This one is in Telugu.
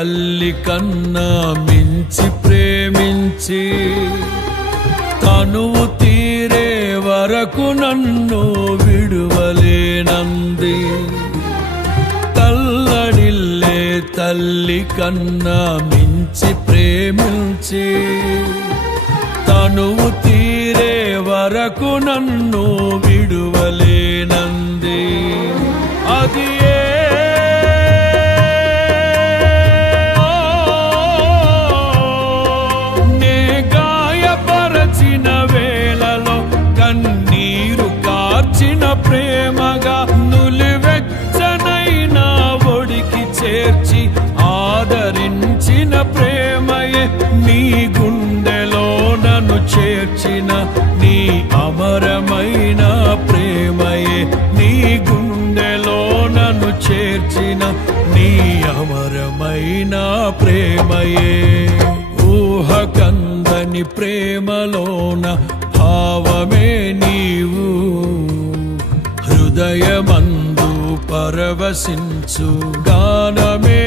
తల్లి కన్నా మించి ప్రేమించి తనువు తీరే వరకు నన్ను విడువలేనంది. తల్లడిల్లే తల్లి కన్నా మించి ప్రేమించి తనువు తీరే వరకు నన్ను విడువలేనంది. అది నే గాయపరచిన వేళలో కన్నీరు కార్చిన ప్రేమగా నులివెచ్చనైన ఒడికి చేర్చి ఆదరించిన ప్రేమయే నీ గుండెలో నన్ను చేర్చిన నీ అమరమైన ప్రేమయే నీ గుండెలో నన్ను చేర్చిన నీ అమరమైన ప్రేమయే. ఊహకందని ప్రేమలోన భావమే నీవు హృదయమందు పరవశించు గానమే